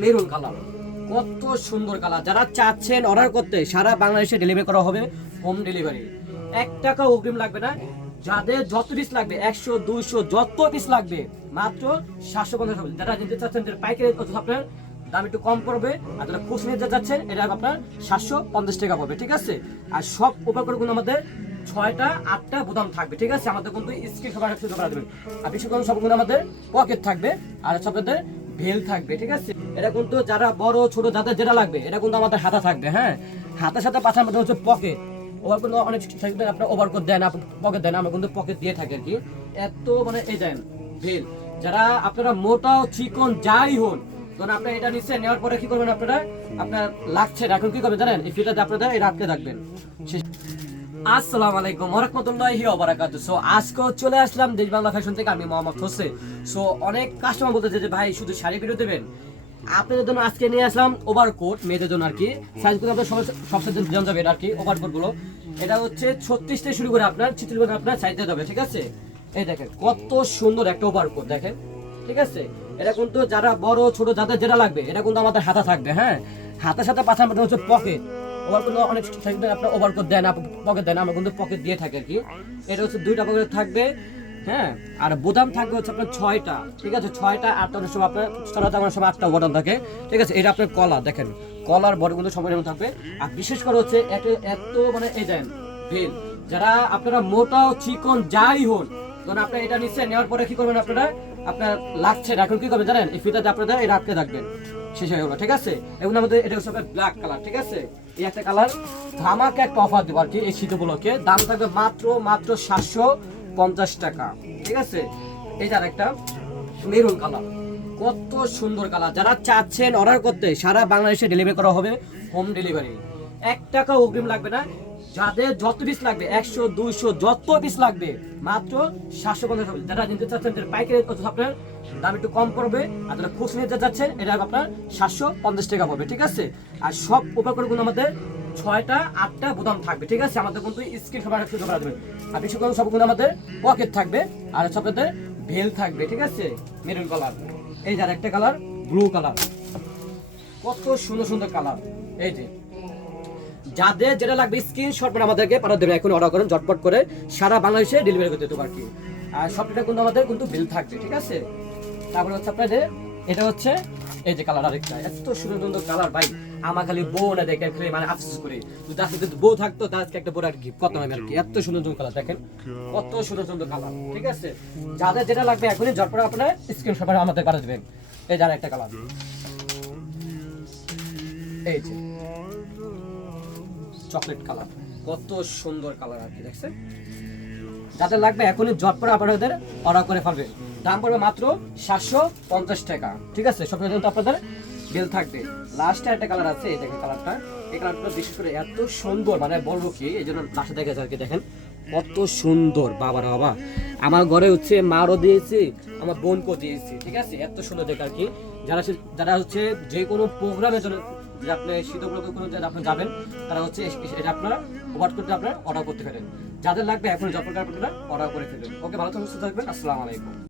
Maroon colour, কত সুন্দর colour. যারা চাচ্ছেন অর্ডার করতে, সারা বাংলাদেশে ডেলিভারি করা হবে, হোম ডেলিভারি। 1 টাকা অগ্রিম লাগবে না। যাদের যত পিস লাগবে 100 200 যত পিস লাগবে মাত্র 750 হবে। যারা নিতে চাচ্ছেন যে পাইকারি আপনার দাম একটু কম পড়বে, আর যারা খুচরা নিতে চাচ্ছেন এটা আপনার 750 টাকা পড়বে, ঠিক আছে। আর সব উপকরণগুলো আমাদের 6টা 8টা বোতাম থাকবে, ঠিক আছে। আমাদের কিন্তু স্ক্রিন সবার সুযোগ করা দেবেন। আর বিশেষ করে সবগুলো আমাদের পকেট থাকবে, আর সবটাতে ভেল থাকবে, ঠিক আছে। এটা কিন্তু যারা বড় ছোট যাদের যেটা লাগবে এটা কিন্তু আমাদের হাতা থাকবে, হ্যাঁ। হাতের সাথে পাশার মধ্যে হচ্ছে পকেট। ওভার কিন্তু অনেক আপনার ওভার কোট দেন, পকেট দেন, আমরা কিন্তু পকেট দিয়ে থাকি আর কি। এত মানে এই দেন ভেল। যারা আপনারা মোটা চিকন যাই হন, তখন আপনার এটা নিচ্ছে নেওয়ার পরে কি করবেন আপনারা, আপনার লাগছে না, এখন কি করবেন জানেন, এই ফিটাতে আপনারা এই রাখতে থাকবেন। আসসালামু আলাইকুম ওয়া রাহমাতুল্লাহি ওয়া বারাকাতুহু। সো আজকে চলে আসলাম দেশ বাংলা ফ্যাশন থেকে, আমি মোহাম্মদ হোসেন। সো অনেক কাস্টমার বলতেছে যে ভাই শুধু শাড়ি ভিডিও দেবেন, আপনাদের জন্য আজকে নিয়ে আসলাম ওভারকোট মেয়েদের জন্য আর কি। সাইজগুলো আপনার সবসাইজ জানা যাবে আর কি। ওভারকোট গুলো এটা হচ্ছে 36 থেকে শুরু করে আপনার 46 পর্যন্ত আপনার সাইজ দেওয়া যাবে, ঠিক আছে। এই দেখেন কত সুন্দর একটা ওভারকোট দেখেন, ঠিক আছে। এটা কিন্তু যারা বড় ছোট যাদের যেটা লাগবে এটা কিন্তু আমাদের হাতা থাকবে, হ্যাঁ। হাতের সাথে পাশার মধ্যে হচ্ছে পকেট। ওভার কিন্তু অনেক আপনার ওভারকোট দেন, পকেট দেন, আমরা কিন্তু পকেট দিয়ে থাকি আর কি। এটা হচ্ছে 2টা পকেট থাকবে, হ্যাঁ। আর বোতাম থাকবে হচ্ছে আপনার 6টা, ঠিক আছে। 6টা 8টা অনেক সময় আপনার 6টা অনেক সময় 8টা বোতাম থাকে, ঠিক আছে। এটা আপনার কলার দেখেন, কলার বডি কিন্তু সম্পূর্ণ থাকবে। আর বিশেষ করে হচ্ছে এত মানে এই দেন ভেল। যারা আপনারা মোটা চিকন যাই হন, তখন আপনার এটা নিচ্ছে নেওয়ার পরে কি করবেন আপনারা, আপনার লাগছে না, এখন কি করবেন জানেন, এই ফিতাতে আপনারা এই রাখতে থাকবেন, শেষ হয়ে গেল, ঠিক আছে। এবং আমাদের এটা হচ্ছে ব্ল্যাক কালার, ঠিক আছে। এই একটা কালার ধামাকে একটা অফার দেবো আর কি এই শীত উপলক্ষে। দাম থাকবে মাত্র 750 টাকা, ঠিক আছে। এটা একটা মেরুন কালার, কত সুন্দর কালার। যারা চাচ্ছেন অর্ডার করতে, সারা বাংলাদেশে ডেলিভারি করা হবে, হোম ডেলিভারি। 1 টাকা অগ্রিম লাগবে না। যাদের যত পিস লাগবে 100 200 যত পিস লাগবে মাত্র 750 হবে। যারা নিতে চাচ্ছেন পাইকারি আপনার দাম একটু কম পড়বে, আর যারা খুচরা নিতে চাচ্ছেন এটা আপনার 750 টাকা পড়বে, ঠিক আছে। আর সব উপকরণগুলো আমাদের 6টা 8টা বোতাম থাকবে, ঠিক আছে। আমাদের কিন্তু স্ক্রিন সবার সুযোগ করা দেবেন। আর বিশেষ করে সবগুলো আমাদের পকেট থাকবে, আর সবটাতে ভেল থাকবে, ঠিক আছে। মেরুন কালার, এই যার একটা কালার ব্লু কালার, কত সুন্দর সুন্দর কালার। এই যে যাদের যেটা লাগবে স্ক্রিনশট করে আমাদেরকে পাঠিয়ে দেবে, এখন অর্ডার করেন ঝটপট করে, সারা বাংলাদেশে ডেলিভারি করতে দেবো আর কি। আর সবটা কিন্তু আমাদের কিন্তু বিল থাকবে, ঠিক আছে। তারপরে হচ্ছে আপনাদের এটা হচ্ছে এই যে কালার, আরেকটা এত সুন্দর সুন্দর কালার ভাই। আমার খালি বউ না দেখে খালি মানে আফসোস করে, যদি আজকে বউ থাকতো তার আজকে একটা বড় আর গিফট কত হবে আর কি। এত সুন্দর সুন্দর কালার দেখেন, কত সুন্দর সুন্দর কালার, ঠিক আছে। যাদের যেটা লাগবে এখনই ঝটপট আপনারা স্ক্রিনশট করে আমাদের পাঠিয়ে দেবেন। এই যার একটা কালার, এই যে চকলেট কালার, কত সুন্দর কালার আর কি দেখছেন। যাদের লাগবে এখনই ঝটপট আপনাদের অর্ডার করে ফেলবেন। দাম পড়বে মাত্র 750 টাকা, ঠিক আছে। সব কিন্তু আপনাদের বিল থাকবে। লাস্টে একটা কালার আছে, এই দেখেন কালারটা। এই কালারটা বিশেষ করে এত সুন্দর মানে বলবো কি, এই জন্য লাস্টে দেখা যায় আর কি। দেখেন কত সুন্দর, বাবার বাবা। আমার ঘরে হচ্ছে মারও দিয়েছি, আমার বোনকেও দিয়েছি, ঠিক আছে। এত সুন্দর দেখে আর কি। যারা হচ্ছে যে কোনো প্রোগ্রামের জন্য আপনি শীত উপলক্ষে কোনো আপনি যাবেন, তারা হচ্ছে এটা আপনারা ওভার করতে আপনারা অর্ডার করতে পারেন। যাদের লাগবে এখন জব আপনারা অর্ডার করে ফেলবেন। ওকে, ভালো থাকবেন, সুস্থ থাকবেন, আসসালামু আলাইকুম।